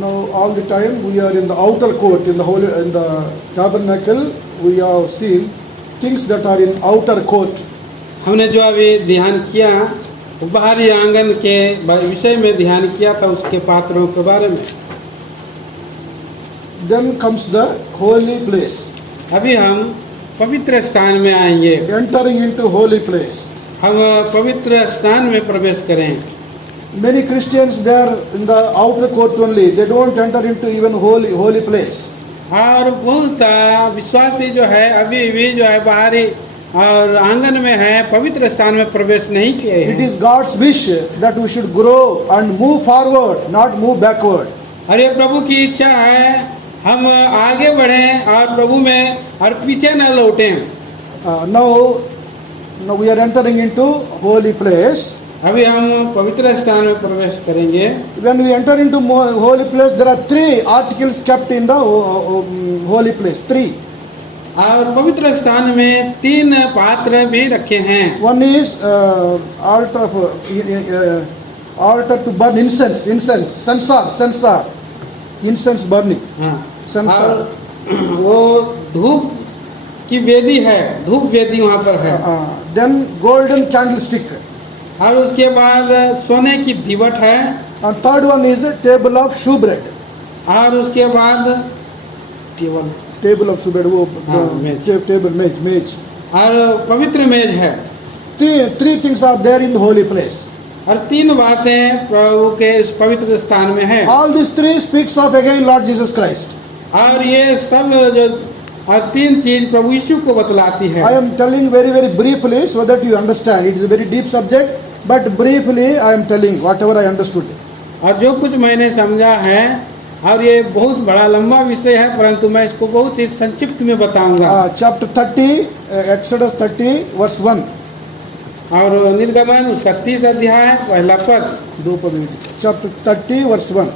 Now all the time we are in the outer court, in the tabernacle. We have seen things that are in outer court. हमने जो अभी ध्यान किया बाहरी आंगन के विषय में ध्यान किया था, उसके पात्रों के बारे में। Then comes the holy place. अभी हम पवित्र स्थान में आएंगे। Entering into holy place. हम पवित्र स्थान में प्रवेश करें। Many Christians they are in the outer court only. They don't enter into even holy place. और बहुत विश्वासी जो है अभी भी जो है बाहरी और आंगन में है, पवित्र स्थान में प्रवेश नहीं किए हैं। It is God's wish that we should grow and move forward, not move backward. और ये प्रभु की इच्छा है हम आगे बढ़ें और प्रभु में और पीछे न लौटें। Now we are entering into holy place. अभी हम पवित्र स्थान में प्रवेश करेंगे। When we enter into holy place, there are 3 articles kept in the holy place. 3. और पवित्र स्थान में 3 पात्र भी रखे हैं। One is altar to burn incense, censer, incense burning. हाँ। Censer. वो धूप की वेदी है, धूप वेदी वहाँ पर है। Then golden candlestick. और उसके बाद सोने की दीवट है। And third one is a table of shewbread. और उसके बाद Table of shewbread, वो table मेज। और पवित्र मेज है। 3 things are there in the holy place. और 3 बातें प्रभु के इस पवित्र स्थान में है। All these 3 speaks of again Lord Jesus Christ. और ये सब जो 3 चीज प्रभु यीशु को बतलाती है। I am telling very briefly so that you understand. It is a very deep subject, but briefly I am telling whatever I understood. और जो कुछ मैंने समझा है, और ये बहुत बड़ा लंबा विषय है, परंतु मैं इसको बहुत ही संक्षिप्त में बताऊंगा। Chapter 30, Exodus 30 verse 1. और निर्गमन उसका 30 अध्याय पहला पद। 2 पद। Chapter 30 verse 1.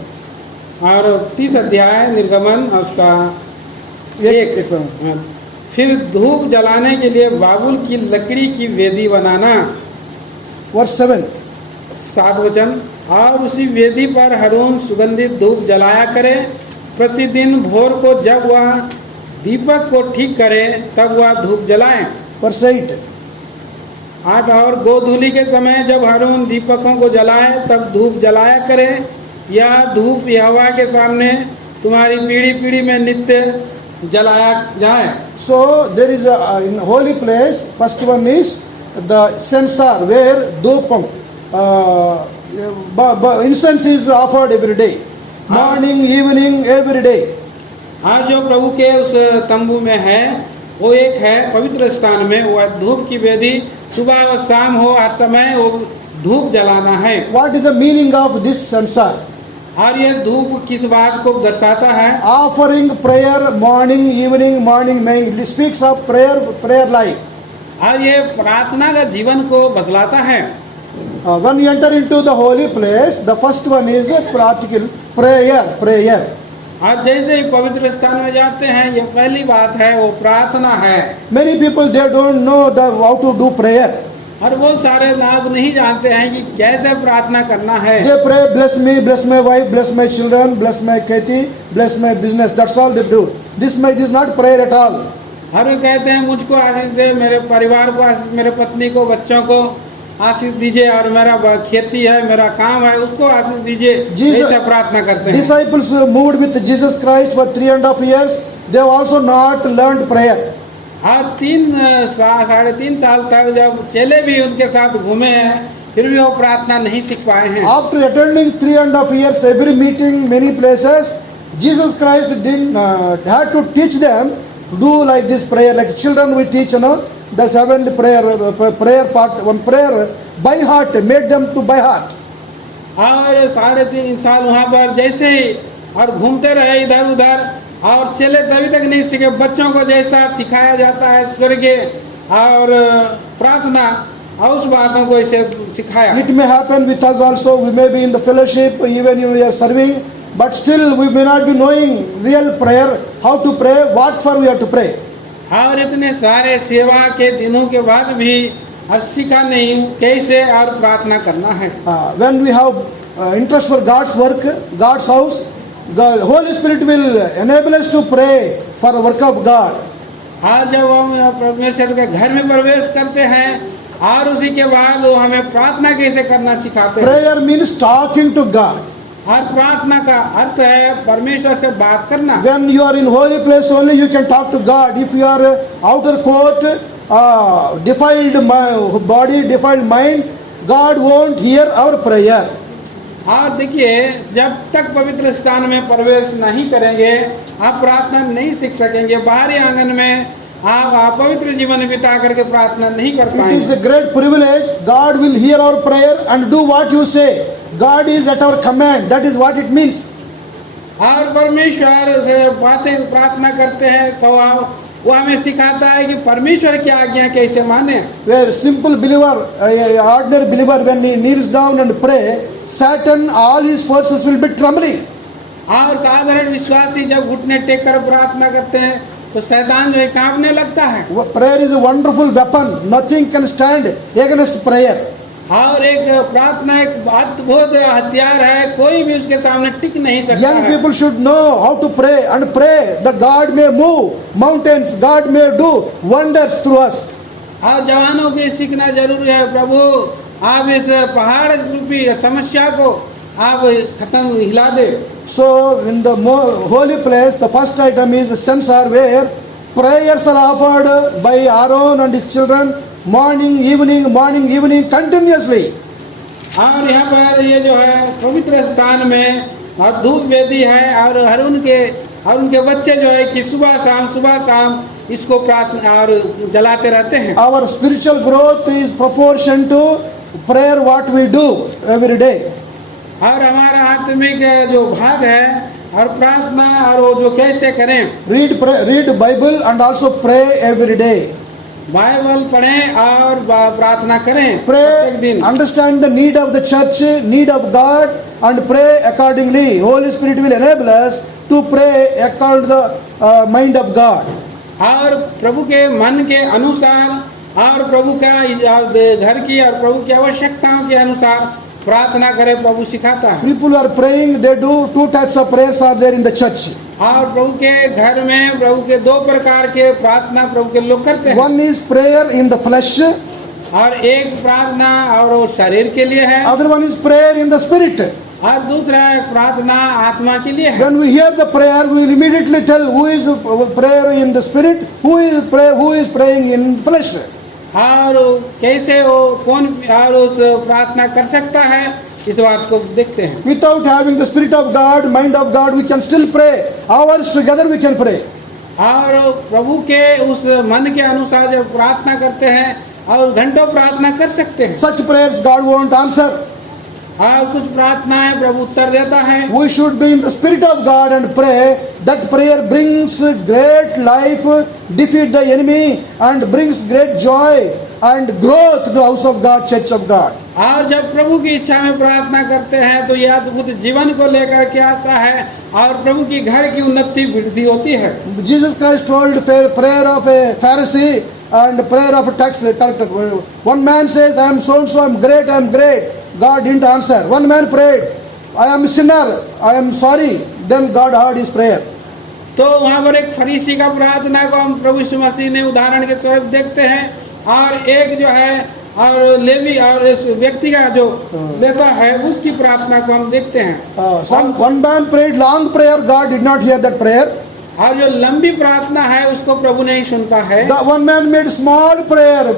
और 30 अध्याय निर्गमन उसका 1। फिर धूप जलाने के लिए बाबुल की लकड़ी की वेदी बनाना। Verse 7. 7 वचन। और उसी वेदी पर हारून सुगंधित धूप जलाया करे। प्रतिदिन भोर को जब वह दीपक को ठीक करे तब वह धूप जलाए। Verse 8. 8 और गोधूली के समय जब हारून दीपकों को जलाए तब धूप जलाया करे। यह धूप यहोवा के सामने तुम्हारी पीढ़ी पीढ़ी में नित्य जलाया जाए। So there is in holy place, first one is the censer where dhupam, incense is offered every day, morning, evening, every day. आज जो प्रभु के उस तंबू में है वो एक है पवित्र स्थान में, वह धूप की वेदी सुबह और शाम हो, हर समय वो धूप जलाना है। What is the meaning of this censer? और ये धूप किस बात को दर्शाता है? Offering prayer morning, evening, morning, night. It speaks of prayer life. और ये प्रार्थना का जीवन को बतलाता है। When you enter into the holy place, the first one is the practical prayer. आज जैसे ही पवित्र स्थान में जाते हैं, ये पहली बात है वो प्रार्थना है। Many people they don't know how to do prayer. और वो सारे लोग नहीं जानते हैं कि कैसे प्रार्थना करना है। They pray, bless me, bless my wife, bless my children, bless my Katie, bless my business. That's all they do. This is not prayer at all. हर कहते हैं मुझको आशीष दे, मेरे परिवार को आशीष, मेरे पत्नी को, बच्चों को आशीष दीजिए, और मेरा खेती है, मेरा काम है, उसको आशीष दीजिए। ऐसा प्रार्थना करते हैं। Disciples moved with Jesus Christ for 3.5 years. They have also not learned prayer. और 3.5 साल तक जब चेले भी उनके साथ घूमे हैं, फिर भी वो प्रार्थना नहीं सीख पाए हैं। After attending 3.5 years every meeting, many places, Jesus Christ had to teach them to do like this prayer, like children we teach, the 7 prayer part, one prayer by heart, made them to by heart. और 3.5 साल वहाँ पर जैसे ही और घूमते रहे इधर उधर, और चले तभी तक नहीं सीखे। बच्चों को जैसा सिखाया जाता है स्वर्गीय और प्रार्थना, और उस बातों को इसे सिखाया। It may happen with us also. We may be in the fellowship, even if we are serving, but still we may not be knowing real prayer, how to pray, what for we have to pray. और इतने सारे सेवा के दिनों के बाद भी और सीखा नहीं कैसे और प्रार्थना करना है। When we have interest for God's work, God's house, The Holy Spirit will enable us to pray for the work of God. आज जब हम परमेश्वर के घर में प्रवेश करते हैं और उसी के बाद वो हमें प्रार्थना कैसे करना सिखाते हैं। Prayer means talking to God. और प्रार्थना का अर्थ है परमेश्वर से बात करना। When you are in holy place only, you can talk to God. If you are outer court, defiled body, defiled mind, God won't hear our prayer. और देखिए, जब तक पवित्र स्थान में प्रवेश नहीं करेंगे आप प्रार्थना नहीं सीख सकेंगे। बाहरी आंगन में आप पवित्र जीवन बिता करके प्रार्थना नहीं कर It पाएंगे। is a great privilege. God will hear our prayer and do what you say. God is at our command. That is what it means. और परमेश्वर से बातें प्रार्थना करते हैं तो वो हमें सिखाता है कि परमेश्वर की आज्ञा कैसे माने। A simple believer, a ordinary believer, when he kneels down and pray, Satan, all his forces will be trembling. और साधारण विश्वासी जब घुटने टेक कर प्रार्थना करते हैं तो शैतान जो है कांपने लगता है। Prayer is a wonderful weapon. Nothing can stand against prayer. और एक प्रार्थना एक अद्भुत हथियार है, कोई भी उसके सामने टिक नहीं सकता Young है। people should know how to pray and pray that God may move mountains, God may do wonders through us. और जवानों को सीखना जरूरी है, प्रभु आप इस पहाड़ रूपी समस्या को आप खत्म हिला दे। So in the holy place, the first item is a censer where prayers are offered by Aaron and his children morning, evening, continuously. और यहाँ पर ये जो है पवित्र स्थान में और धूप वेदी है और हर उनके बच्चे जो है कि सुबह शाम इसको प्रार्थना और जलाते रहते हैं। Our spiritual growth is proportion to prayer what we do every day. और हमारा आत्मिक जो भाग है और प्रार्थना और वो जो कैसे करें। Read Bible and also pray every day. Bible पढ़ें और प्रार्थना करें Pray, प्रत्येक दिन। understand the need of the church, need of God, and pray accordingly. Holy Spirit will enable us to pray according to the mind of God. और प्रभु के मन के अनुसार और प्रभु का घर की और प्रभु की आवश्यकताओं के अनुसार प्रार्थना करें, प्रभु सिखाता है। People are praying, they do two types of prayers are there in the church. और प्रभु के घर में प्रभु के दो प्रकार के प्रार्थना प्रभु के लोग करते हैं। One is prayer in the flesh, और एक प्रार्थना और वो शरीर के लिए है, other one is prayer in the spirit. और दूसरा एक प्रार्थना आत्मा के लिए है। When we hear the prayer, we will immediately tell who is prayer in the spirit, who is praying in flesh. और कैसे वो कौन और उस प्रार्थना कर सकता है इस बात को देखते हैं। Without having the spirit of God, mind of God, we can still pray. Hours together we can pray. और प्रभु के उस मन के अनुसार जब प्रार्थना करते हैं और घंटों प्रार्थना कर सकते हैं। Such prayers God won't answer. और कुछ प्रार्थनाएं प्रभु उत्तर देता है। We should be in the spirit of God and pray. That prayer brings great life, defeat the enemy, and brings great joy and growth to the house of God, church of God. और जब प्रभु की इच्छा में प्रार्थना करते हैं तो यह अद्भुत जीवन को लेकर के आता है और प्रभु की घर की उन्नति वृद्धि होती है। Jesus Christ told prayer of a Pharisee and prayer of a tax collector. One man says, I am so and so, I am great. God didn't answer. One man prayed, I am a sinner, I am sorry. Then God heard his prayer. तो वहाँ पर एक फरीसी का प्रार्थना को हम प्रभु यीशु मसीह ने उदाहरण के स्वरूप देखते हैं, और एक जो है और लेवी और इस व्यक्ति का जो लेता है उसकी प्रार्थना को हम देखते हैं। One man prayed long prayer, God did not hear that prayer. और जो लंबी प्रार्थना है उसको प्रभु नहीं सुनता है। The one man made small prayer,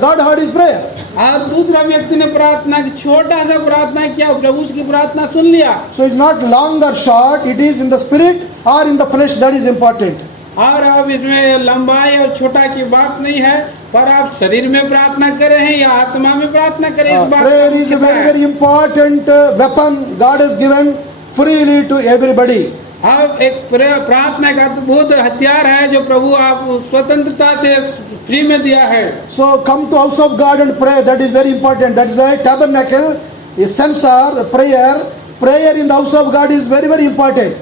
God heard his prayer. और दूसरा व्यक्ति ने प्रार्थना की छोटा सा प्रार्थना किया, प्रभु उसकी प्रार्थना सुन लिया। So it's not long or short, it is in the spirit or in the flesh that is important. और अब इसमें लंबाई और छोटा की बात नहीं है, पर आप शरीर में प्रार्थना करें हैं या आत्मा में प्रार्थना करें, इस बात Prayer is a very important weapon God has given freely to everybody. अब एक प्रार्थना का बहुत हथियार है जो प्रभु आप स्वतंत्रता से फ्री में दिया है। So come to house of God and pray. That is very important. That is why tabernacle is censer, prayer in the house of God is very important.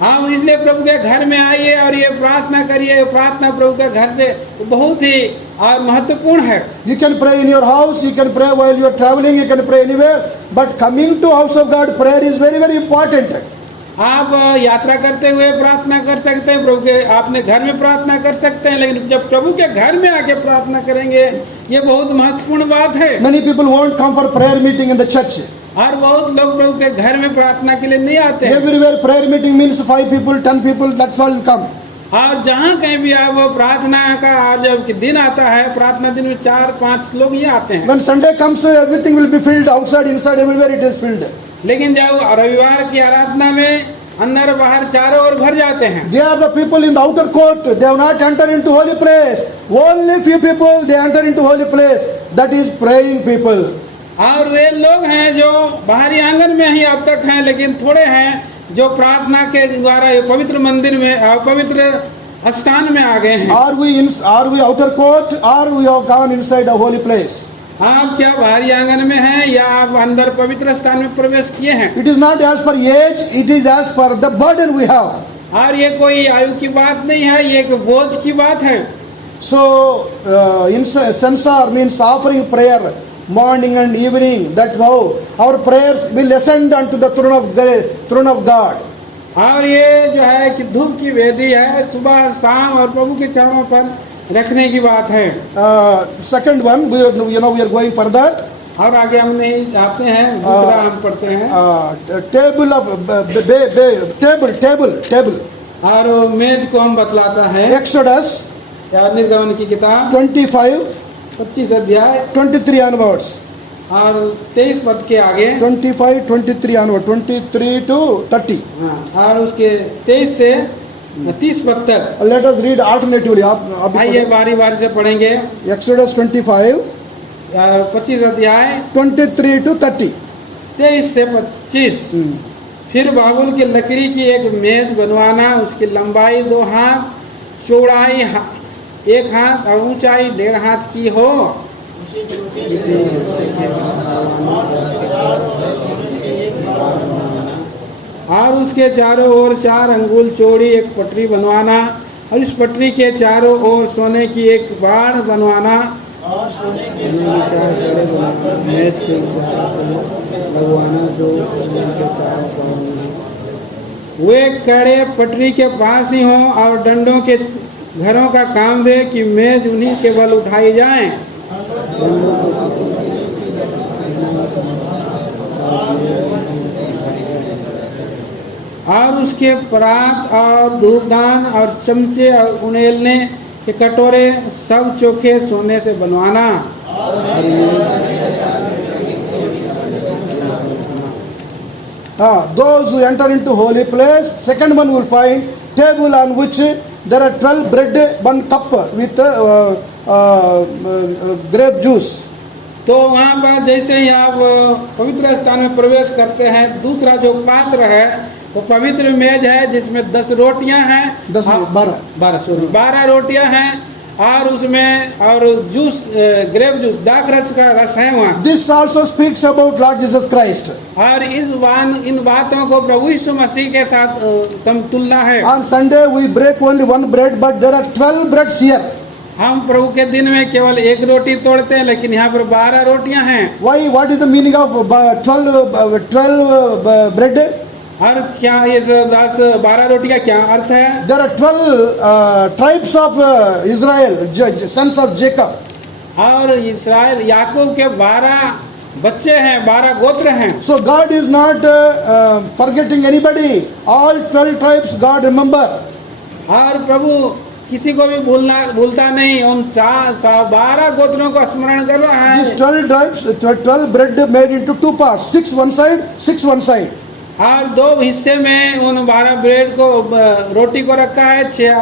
हाँ, इसलिए प्रभु के घर में आइए और ये प्रार्थना करिए। प्रार्थना प्रभु के घर से बहुत ही महत्वपूर्ण है। You can pray in your house, you can pray while you are traveling, you can pray anywhere. But coming to house of God, prayer is very important. आप यात्रा करते हुए प्रार्थना कर सकते हैं, प्रभु के आपने घर में प्रार्थना कर सकते हैं, लेकिन जब प्रभु के घर में आके प्रार्थना करेंगे, ये बहुत महत्वपूर्ण बात है। Many people won't come for prayer meeting in the church. और बहुत लोग प्रभु के घर में प्रार्थना के लिए नहीं आते हैं। Everywhere prayer meeting means 5 people, 10 people, that's all will come. और जहाँ कहीं भी आप प्रार्थना का जब दिन आता है, प्रार्थना दिन में 4-5 लोग ही आते हैं। When Sunday comes, everything will be filled, outside, inside, everywhere it is filled. लेकिन जब रविवार की आराधना में अंदर बाहर चारों ओर भर जाते हैं। They are the people in the outer court, they have not entered into holy place. Only few people they enter into holy place, that is praying people. और वे लोग हैं जो बाहरी आंगन में ही अब तक हैं, लेकिन थोड़े हैं जो प्रार्थना के द्वारा पवित्र मंदिर में, पवित्र स्थान में आ गए हैं। Are we outer court or we have gone inside a holy place? आप क्या बाहरी आंगन में हैं या आप अंदर पवित्र स्थान में प्रवेश किए हैं? It is not as per age, it is as per the burden we have. और ये कोई आयु की बात नहीं है, ये एक बोझ की बात है। So censer means offering prayer morning and evening, that how our prayers will ascend unto the throne of God. और ये जो है कि धूप की वेदी है, सुबह शाम और प्रभु के चरणों पर रखने की बात है। Second one, we are going further. और आगे हम नहीं जाते हैं, दूसरा हम पढ़ते हैं। Table. और मेज को हम बतलाता है। Exodus या निर्गमन की किताब 25 अध्याय 23 onwards. और 23 पद के आगे 23 onward, 23 to 30. हाँ, और उसके 23 से 30 पद तक। Let us read alternatively. आप आइए बारी बारी से पढ़ेंगे। Exodus 25 25 अध्याय 23 to 30. 23 से 25। फिर बाबुल की लकड़ी की एक मेज बनवाना, उसकी लंबाई 2 हाथ, चौड़ाई 1 हाथ और ऊंचाई 1.5 हाथ की हो। और उसके चारों ओर 4 अंगुल चौड़ी एक पटरी बनवाना, और इस पटरी के चारों ओर सोने की एक बाड़ बनवाना। और सोने के 4 कड़े बनवाना, मेज के लगवाना, जो के 4 वे कड़े पटरी के पास ही हों और डंडों के घरों का काम दे कि मेज उन्हीं के बल उठाई जाए। और उसके परात और धूपदान और चमचे और उंडेलने के कटोरे सब चोखे सोने से बनवाना। Those who enter into holy place, second one will find table on which there are 12 bread, 1 cup with grape juice. तो वहाँ पर जैसे ही आप पवित्र स्थान में प्रवेश करते हैं, दूसरा जो पात्र है वो पवित्र मेज है जिसमें 10 रोटियां हैं, 12 रोटियां हैं, और उसमें और जूस, ग्रेप जूस, दाखरस का रस है वहाँ। This also speaks about Lord Jesus Christ. और इन बातों को प्रभु यीशु मसीह के साथ समतुलना है। On Sunday we break only 1 bread, but there are 12 breads here. हम प्रभु के दिन में केवल 1 रोटी तोड़ते हैं, लेकिन यहाँ पर 12 रोटियां हैं। Why? What is the meaning of 12 bread? और क्या ये 12 रोटी का क्या अर्थ है? There are 12 tribes of Israel, sons of Jacob. और इस्राएल याकूब के 12 बच्चे हैं, 12 गोत्र हैं। So God is not forgetting anybody. All 12 tribes God remember. और प्रभु किसी को भी भूलता नहीं, उन 12 गोत्रों को स्मरण कर रहा है। These 12 tribes, 12 bread made into 2 parts, 6 one side, 6 one side. और 2 हिस्से में उन 12 ब्रेड को, रोटी को रखा है, 6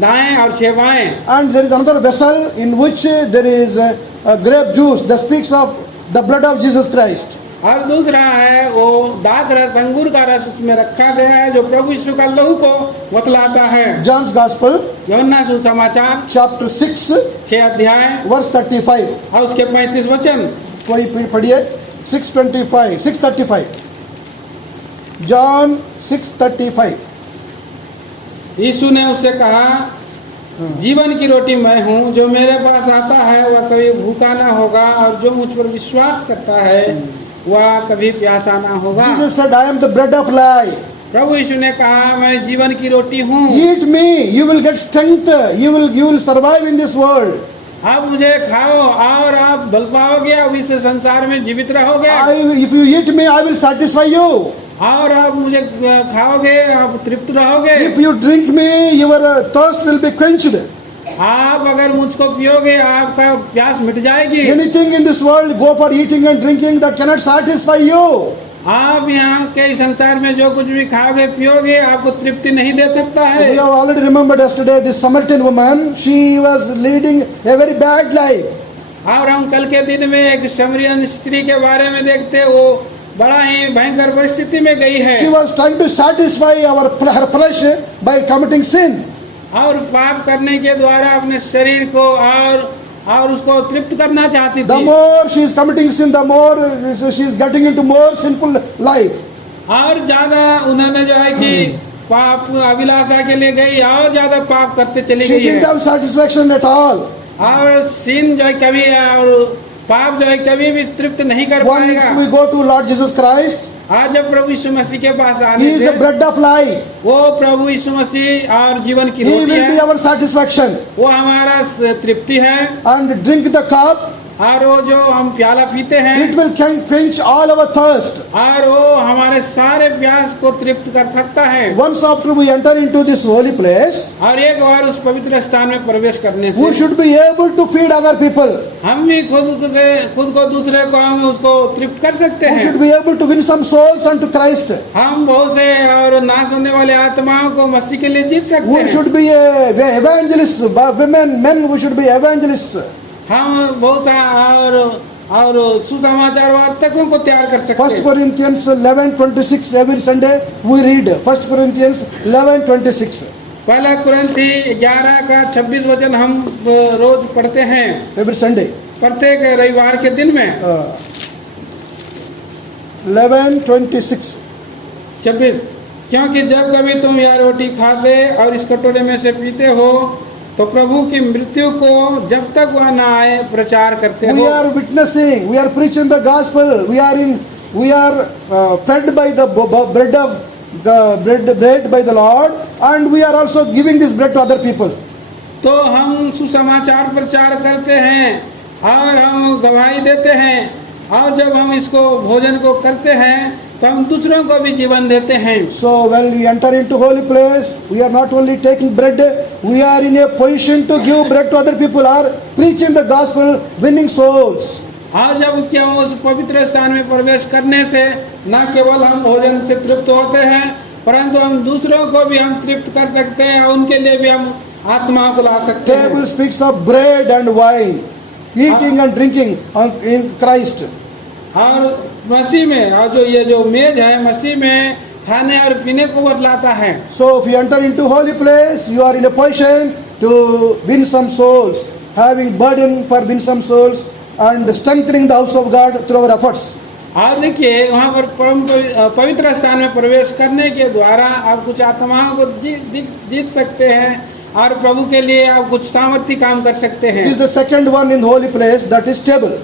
दाएं और 6 बाएं। And there is another vessel in which there is a grape juice that speaks of the blood of Jesus Christ. और दूसरा है वो दाख रस, अंगूर का रस उसमें रखा गया है, जो प्रभु यीशु का लहू को बतलाता है। John's Gospel, यूहन्ना सुसमाचार chapter 6, 6 अध्याय verse 35. और उसके 35 वचन। कोई पढ़िए 6:35. John 6:35. यीशु ने उससे कहा, जीवन की रोटी मैं हूँ, जो मेरे पास आता है वह कभी भूखा ना होगा, और जो मुझ पर विश्वास करता है वह कभी प्यासा ना होगा। Jesus said, I am the bread of life. प्रभु यीशु ने कहा, मैं जीवन की रोटी हूँ, Eat me, you will get strength. You will survive in this world. आप मुझे खाओ और आप बल पाओगे, अब इस संसार में जीवित रहोगे। If you eat me, I will satisfy you. और आप मुझे खाओगे, आप तृप्त रहोगे। If you drink me, your thirst will be quenched. आप अगर मुझको पियोगे, आपका प्यास मिट जाएगी। Anything in this world, go for eating and drinking, that cannot satisfy you. आप यहाँ के संसार में जो कुछ भी खाओगे पियोगे, आपको तृप्ति नहीं दे सकता है। We have already remembered yesterday this Samaritan woman. She was leading a very bad life. और हम कल के दिन में एक समरियन स्त्री के बारे में देखते, वो बड़ा ही भयंकर परिस्थिति में गई है। She was trying to satisfy her flesh by committing sin. और पाप करने के द्वारा अपने शरीर को और उसको तृप्त करना चाहती The थी। more she is committing sin, the more she is getting into more sinful life. और ज्यादा उन्होंने जो है कि पाप अभिलाषा के लिए गई और ज्यादा पाप करते चली She गई didn't है। have satisfaction at all. और sin जो है कभी और पाप जो है कभी भी तृप्त नहीं कर Once we पाएगा। go to Lord Jesus Christ, आज जब प्रभु यीशु मसीह के पास He आने is से the bread of life. वो प्रभु यीशु मसीह और जीवन की He रोटी will be है, our satisfaction. वो हमारा तृप्ति है। And drink the cup, और वो जो हम प्याला पीते हैं, it will quench all our thirst. और वो हमारे सारे प्यास को तृप्त कर सकता है। Once after we enter into this holy place, और एक बार उस पवित्र स्थान में प्रवेश करने we से should be able to feed other people. हम भी खुद को दूसरे को हम उसको तृप्त कर सकते We हैं। should be able to win some souls unto Christ. हम बहुत से और नाश होने वाले आत्माओं को मसीह के लिए जीत सकते We हैं। should be evangelists, women, men, we should be evangelists. हम बहुत सा और सुसमाचार वार्तकों को तैयार कर सकते 1 हैं। Corinthians 11:26 every Sunday we read. 1 Corinthians 11:26 पहला कुरिन्थी 11 का 26 वचन हम रोज पढ़ते हैं, every Sunday. प्रत्येक रविवार के दिन में। 11:26 26, क्योंकि जब कभी तुम यह रोटी खाते और इस कटोरे में से पीते हो तो प्रभु की मृत्यु को जब तक वह न आए प्रचार करते We हो। are witnessing, we are preaching the gospel, we are fed by the bread by the Lord, and we are also giving this bread to other people. तो हम सुसमाचार प्रचार करते हैं और हम गवाही देते हैं, और जब हम इसको भोजन को करते हैं तो हम दूसरों को भी जीवन देते हैं। So when we enter into holy place, we are not only taking bread, we are in a position to give bread to other people, or preaching the gospel, winning souls. और जब क्या उस पवित्र स्थान में प्रवेश करने से न केवल हम भोजन से तृप्त होते हैं, परंतु हम दूसरों को भी हम तृप्त कर सकते हैं, और उनके लिए भी हम आत्माओं को ला सकते हैं। Table speaks of bread and wine, eating and drinking in Christ. और मसीह में, और जो ये जो मेज है मसीह में खाने और पीने को बतलाता है। So if you enter into holy place, you are in a position to win some souls, having burden for win some souls, and strengthening the house of God through our efforts. आज देखिए वहाँ पर पवित्र स्थान में प्रवेश करने के द्वारा आप कुछ आत्माओं को जीत सकते हैं, और प्रभु के लिए आप कुछ सामर्थ्य काम कर सकते हैं। This is the second one in holy place, that is table.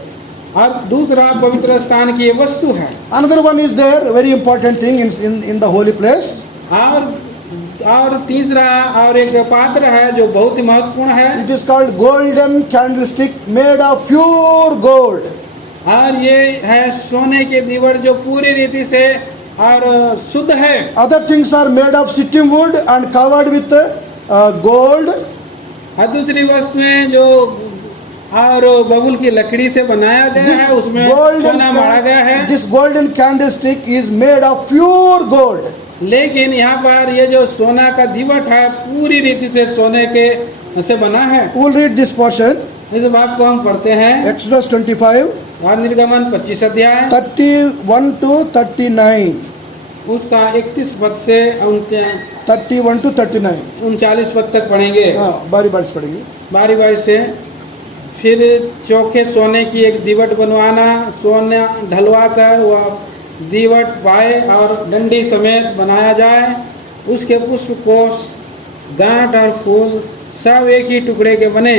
और दूसरा पवित्र स्थान की ये वस्तु है। Another one is there, very important thing in the holy place. और तीसरा और एक पात्र है जो बहुत ही महत्वपूर्ण है। It is called golden candlestick made of pure gold. और ये है सोने के दीवर जो पूरी रीति से और शुद्ध है। Other things are made of shittim wood and covered with gold. और दूसरी वस्तुएं जो और बबूल की लकड़ी से बनाया गया है, उसमें सोना मारा गया है। This golden candlestick is made of pure gold. लेकिन यहाँ पर ये जो सोना का दीवट है पूरी रीति से सोने के से बना है। We'll read this portion. इस बात को हम पढ़ते हैं Exodus 25, और निर्गमन 25 अध्याय 31 to 39. उसका 31 पद से 31 to 39. 39 पद तक पढ़ेंगे। हाँ, बारी बारी पढ़ेंगे। बारी बारी से। फिर चोखे सोने की एक दीवट बनवाना, सोना ढलवा कर वह दीवट पाए और डंडी समेत बनाया जाए। उसके पुष्प कोष, गांठ और फूल सब एक ही टुकड़े के बने।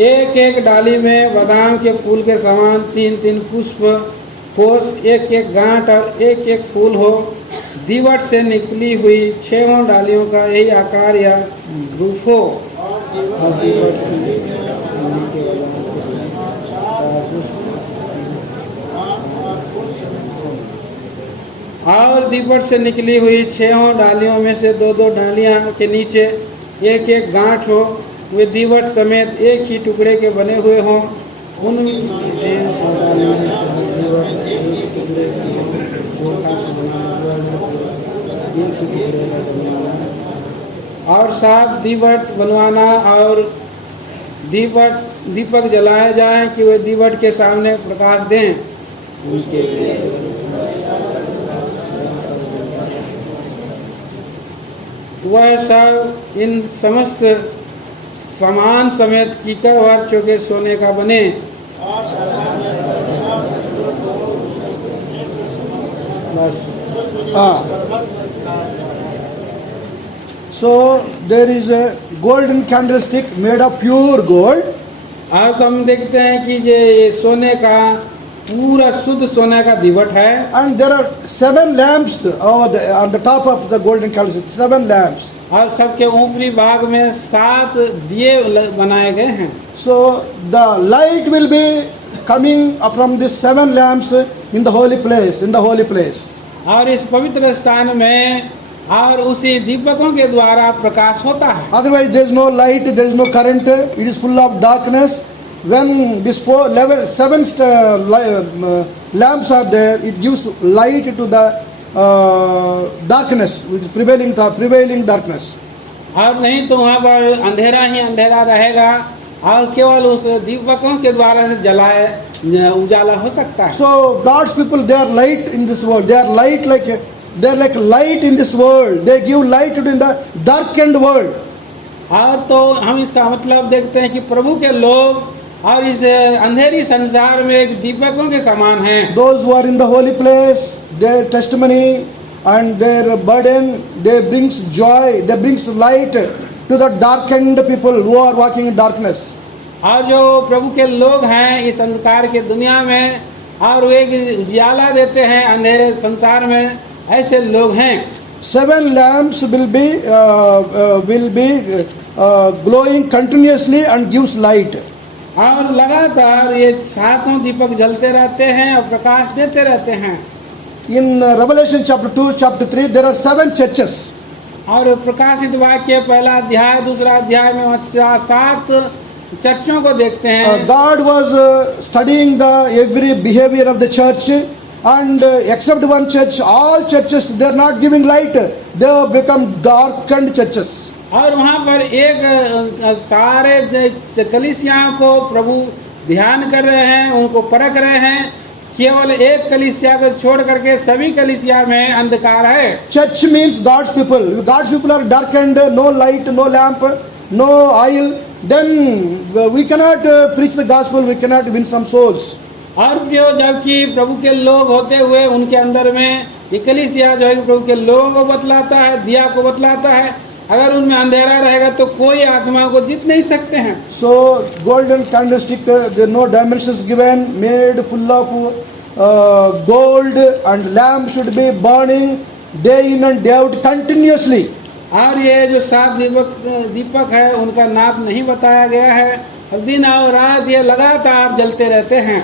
एक एक डाली में बादाम के फूल के समान 3-3 पुष्प, कोस, एक एक गांठ और एक एक फूल हो। दीवट से निकली हुई 6 डालियों का यही आकार या रूप हो। और दीवट से निकली हुई 6 डालियों में से 2-2 डालियां के नीचे एक एक गांठ हो। वे दीवट समेत एक ही टुकड़े के बने हुए हों। और 7 दीवट बनवाना और दीपक जलाए जाए कि वे दीवट के सामने प्रकाश दें। वह सब इन समस्त सामान समेत कीकर भर चौके सोने का बने। बस। So there is a golden candlestick made of pure gold. अब तो हम देखते हैं कि ये सोने का पूरा शुद्ध सोने का दीवट है। And there are 7 lamps on the top of the golden candlestick. 7 lamps. और सबके ऊपरी भाग में 7 दिए बनाए गए हैं। So the light will be coming from these 7 lamps in the holy place. In the holy place. और इस पवित्र स्थान में और उसी दीपकों के द्वारा प्रकाश होता है। Otherwise there is no light, there is no current. It is full of darkness. When these 7 lamps are there, it gives light to the darkness, which is prevailing darkness. और नहीं तो वहाँ पर अंधेरा ही अंधेरा रहेगा और केवल उस दीपकों के द्वारा से जलाए उजाला हो सकता है। So God's people, they are light in this world. They are like light in this world. They give light in the darkened world. और तो हम इसका मतलब देखते हैं कि प्रभु के लोग और इस अंधेरी संसार में एक दीपकों के समान हैं। Those who are in the holy place, their testimony and their burden, they brings joy, they brings light to the darkened people who are walking in darkness. और जो प्रभु के लोग हैं इस अंधकार के दुनिया में और वे उजाला देते हैं अंधेरे संसार में, ऐसे लोग हैं। 7 lamps will be glowing continuously and gives light. और लगातार ये 7 दीपक जलते रहते हैं और प्रकाश देते रहते हैं। In Revelation chapter 2, chapter 3, there are 7 churches. और प्रकाशित वाक्य पहला अध्याय दूसरा अध्याय में 7 चर्चों को देखते हैं। God was studying the every behavior of the church, and except one church, all churches, they are not giving light. They have become darkened churches. और वहाँ पर एक सारे कलीसियाओं को प्रभु ध्यान कर रहे हैं, उनको परख रहे हैं। केवल एक कलीसिया को छोड़ करके सभी कलीसिया में अंधकार है। Church means God's people. God's people are darkened, no light, no lamp, no oil. Then we cannot preach the gospel. We cannot win some souls. और जो जबकि प्रभु के लोग होते हुए उनके अंदर में ये कलीसिया जो है प्रभु के लोगों को बतलाता है, दिया को बतलाता है। अगर उनमें अंधेरा रहेगा तो कोई आत्मा को जीत नहीं सकते हैं। So golden candlestick, there are no dimensions given, made full of gold, and lamp should be burning day in and day out continuously. और ये जो 7 दीपक है उनका नाप नहीं बताया गया है। और दिन और रात ये लगातार जलते रहते हैं।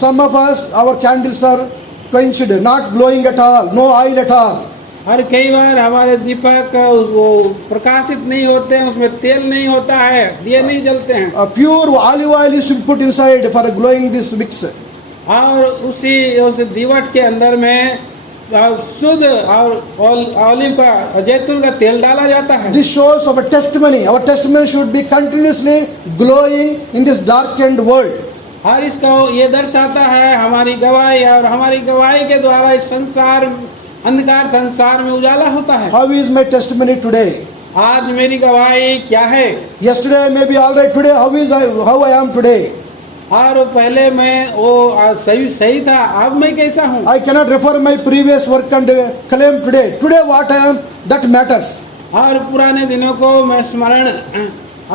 Some of us, our candles are quenched, not glowing at all, no oil at all. और कई बार हमारे दीपक वो प्रकाशित नहीं होते हैं, उसमें तेल नहीं होता है, दिए नहीं जलते हैं। Pure olive oil is to be put inside for glowing this wicks. और उस दीवट के अंदर में शुद्ध और ऑलिव का जैतून का तेल डाला जाता है। This shows our testimony. Our testimony should be continuously glowing in this darkened world. और इसका ये दर्शाता है हमारी गवाही, और हमारी गवाही के द्वारा इस अंधकार संसार में उजाला होता है। How is my testimony today? आज मेरी गवाही क्या है? Yesterday may be all right. Today how I am today? और पहले मैं वो सही था, अब मैं कैसा हूँ? I cannot refer my previous work and claim today. Today what I am, that matters. और पुराने दिनों को मैं स्मरण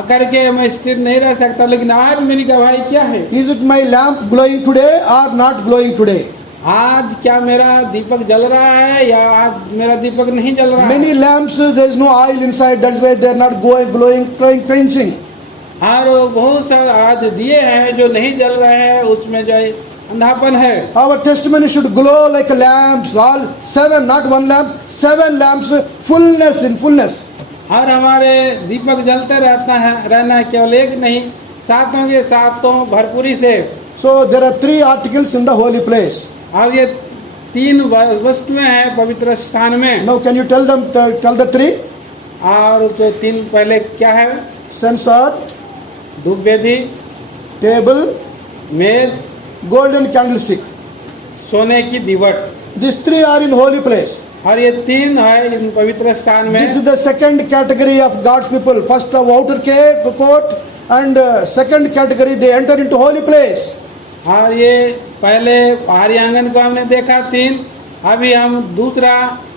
करके मैं स्थिर नहीं रह सकता, लेकिन आज मेरी गवाही क्या है? Is it my lamp glowing today or not glowing today? आज क्या मेरा दीपक जल रहा है या आज मेरा दीपक नहीं जल रहा Many है? lamps, there is no oil inside. That's why they are not glowing, quenching. और बहुत सारे आज दिए हैं जो नहीं जल रहे हैं, उसमें जो है अंधापन है। Our testimony should glow like lamps. All 7, not one lamp, 7 lamps, fullness in fullness. और हमारे दीपक जलते रहना है, केवल एक नहीं, सातों के सातों भरपूरी से। So there are 3 articles in the holy place. और ये 3 वस्तुएं हैं पवित्र स्थान में। Now can you tell the 3? और तो 3 पहले क्या है? Censer, धूप वेदी, table, मेज, golden candlestick. सोने की दीवट। These 3 are in holy place. और ये 3 है इन पवित्र स्थान में। This is the second category of God's people. First the outer court and second category they enter into holy place. और ये पहले बाहरी आंगन को हमने देखा 3, अभी हम दूसरा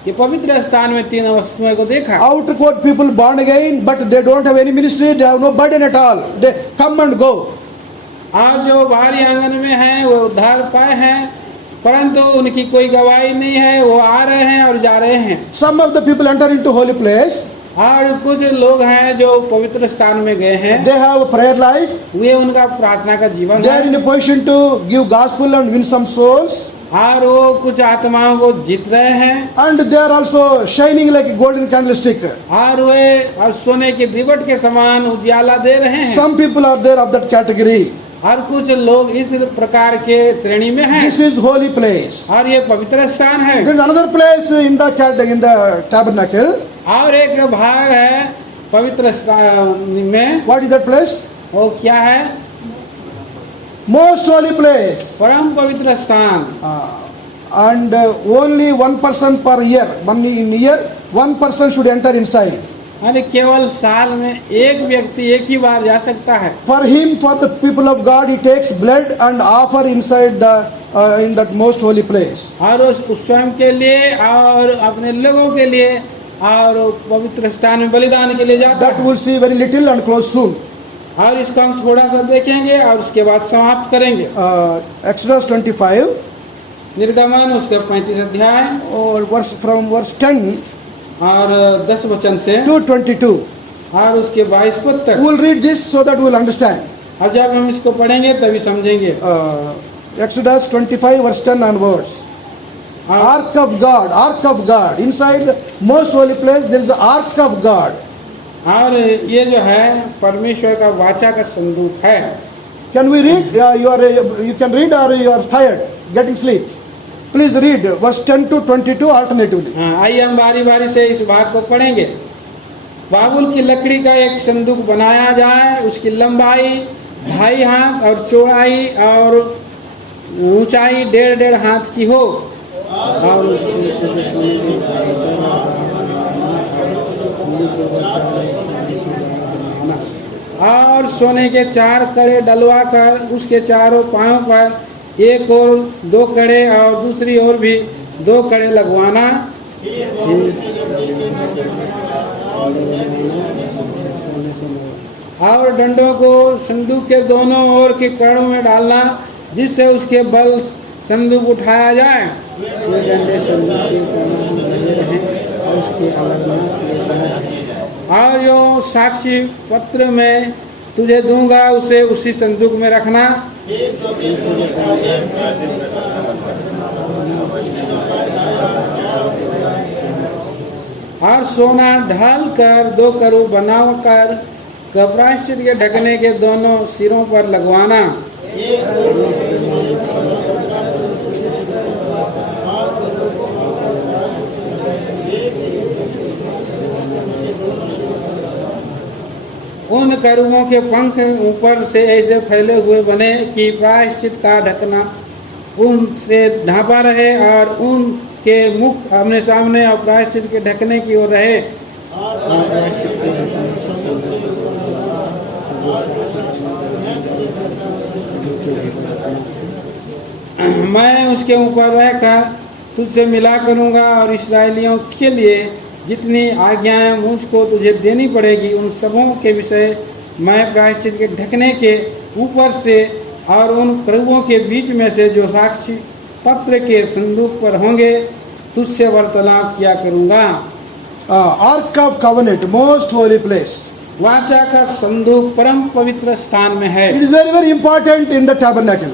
ये पवित्र स्थान में 3 वस्तुओं को देखा। Outer court people born again, but they don't have any ministry. They have no burden at all. They come and go. आज जो बाहरी आंगन में हैं वो उद्धार पाए हैं, परंतु उनकी कोई गवाही नहीं है, वो आ रहे हैं और जा रहे हैं। Some of the people enter into holy place. और कुछ लोग हैं जो पवित्र स्थान में गए हैं, They have a prayer life. वे उनका प्रार्थना का जीवन They are है in a position to give gospel and win some souls. और वो कुछ आत्माओं को जीत रहे हैं। And they are also shining like a golden candlestick. और वे और सोने के दीवट के समान उजियाला दे रहे हैं। Some people are there of that category. और कुछ लोग इस प्रकार के श्रेणी में हैं। This is holy place. और ये पवित्र स्थान है। There is another place in the tabernacle. और एक भाग है पवित्र स्थान में। What is that place? वो क्या है? Most holy place. परम पवित्र स्थान। And only one person per year. In year, one person should enter inside. अरे केवल साल में एक व्यक्ति एक ही बार जा सकता है। For him, for the people of God, he takes blood and offer inside in that most holy place. और उस स्वयं के लिए और अपने लोगों के लिए और पवित्र स्थान में बलिदान के लिए जाता That है। we'll see very little and close soon. और इसको हम थोड़ा सा देखेंगे और उसके बाद समाप्त करेंगे। Exodus 25 निर्गमन उसके 35 अध्याय or from verse 10 और 10 वचन से to 22. और उसके 22 पद तक। We'll read this so that we'll understand. और जब हम इसको पढ़ेंगे तभी समझेंगे। Exodus 25 verse 10 onwards. Ark of God, Ark of God. Inside the most holy place there is the Ark of God. और ये जो है परमेश्वर का वाचा का संदूक है। Can we read? You can read or you are tired, getting sleep. Please read verse 10 to 22 alternatively. हाँ, आइए हम बारी बारी से इस भाग को पढ़ेंगे। बाबुल की लकड़ी का एक संदूक बनाया जाए, उसकी लंबाई 2.5 हाथ और चौड़ाई और ऊंचाई 1.5 हाथ की हो और सोने के 4 कड़े डलवा कर उसके चारों पांवों पर एक और 2 कड़े और दूसरी ओर भी 2 कड़े लगवाना। और डंडों को संदूक के दोनों ओर के कड़ों में डालना, जिससे उसके बल संदूक उठाया जाए। ये डंडे संदूक के कड़ों में लगे रहें और उसके अलग न। और जो साक्षी पत्र में तुझे दूंगा उसे उसी संदूक में रखना। और सोना ढाल कर 2 करू बनाकर प्रायश्चित के ढकने के दोनों सिरों पर लगवाना। उन करूबों के पंख ऊपर से ऐसे फैले हुए बने कि प्रायश्चित का ढकना उनसे ढांपा रहे और उनके मुख आमने सामने और प्रायश्चित के ढकने की ओर रहे। मैं उसके ऊपर रहकर तुझसे मिला करूंगा और इस्राएलियों के लिए जितनी आज्ञाएं मुझको तुझे देनी पड़ेगी उन सबों के विषय मैं प्रायश्चित के ढकने के ऊपर से और उन करूबों के बीच में से जो साक्षी पत्र के संदूक पर होंगे तुझसे वार्तालाप किया करूँगा। Ark of Covenant, most holy place. वाचा का संदूक परम पवित्र स्थान में है। It is very, very important in the tabernacle.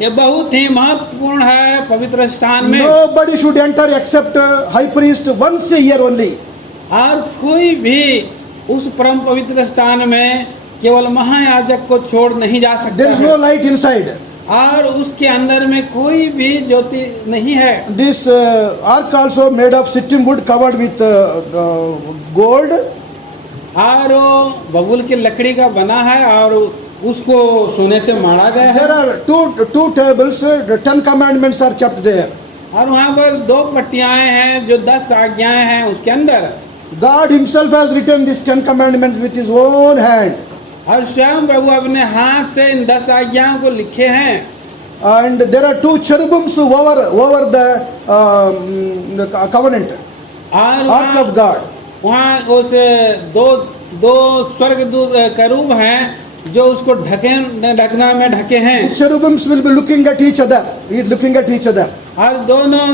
ये बहुत ही महत्वपूर्ण है पवित्र स्थान में। Nobody should enter except high priest once a year only. और कोई भी उस परम पवित्र स्थान में केवल महायाजक को छोड़ नहीं जा सकता There is है। no light inside. और उसके अंदर में कोई भी ज्योति नहीं है। This ark also made of sittim wood covered with gold. और वो बबूल की लकड़ी का बना है और उसको सोने से मारा गया है। There are two tables. The 10 commandments are kept there. और वहाँ पर 2 पट्टियाँ हैं जो 10 आज्ञाएं हैं उसके अंदर। God himself has written these 10 commandments with his own hand. और स्वयं प्रभु अपने हाथ से इन 10 आज्ञाओं को लिखे हैं। And there are 2 cherubims over the covenant. और Ark of God. वहाँ उस दो स्वर्गदूत करूब हैं जो उसको ढकना में ढके हैं। The cherubims will be looking at each other. Looking at each other. और दोनों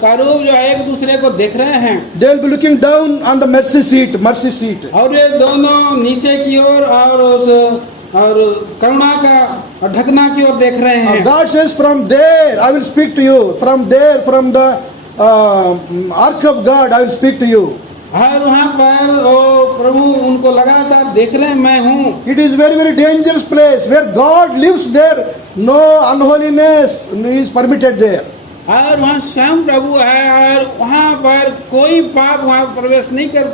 करूब जो एक दूसरे को देख रहे हैं। They will be looking down on the mercy seat. और ये दोनों नीचे की ओर और करुणा का ढकना की ओर देख रहे हैं। God says, from there I will speak to you. From there, from the ark of God, I will speak to you. और वहाँ पर वो प्रभु उनको लगातार देख रहे हैं, मैं हूँ। It is very, very dangerous place where God lives there. No unholiness is permitted there. और वहाँ स्वयं प्रभु है और वहाँ पर कोई पाप वहाँ प्रवेश नहीं कर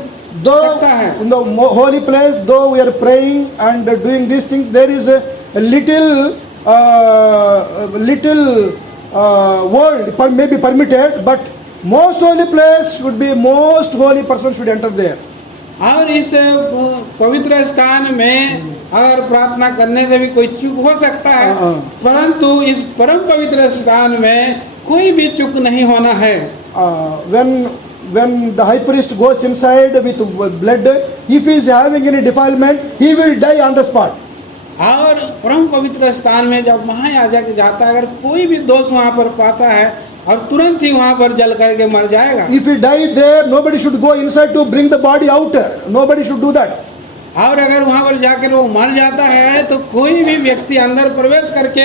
Though सकता है। in the holy place, though we are praying and doing these things, there is a little world may be permitted, but most holy place would be most holy person should enter there. और इस पवित्र स्थान में अगर प्रार्थना करने से भी कोई चूक हो सकता है, परंतु इस परम पवित्र स्थान में कोई भी चूक नहीं होना है। When the high priest goes inside with blood, if he is having any defilement, he will die on the spot. और परम पवित्र स्थान में जब महायाजक जाता है, अगर कोई भी दोष वहाँ पर पाता है और तुरंत ही वहाँ पर जल करके मर जाएगा। If he died there, nobody should go inside to bring the body out. Nobody should do that. और अगर वहाँ पर जाकर वो मर जाता है तो कोई भी व्यक्ति अंदर प्रवेश करके